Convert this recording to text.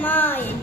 Mine.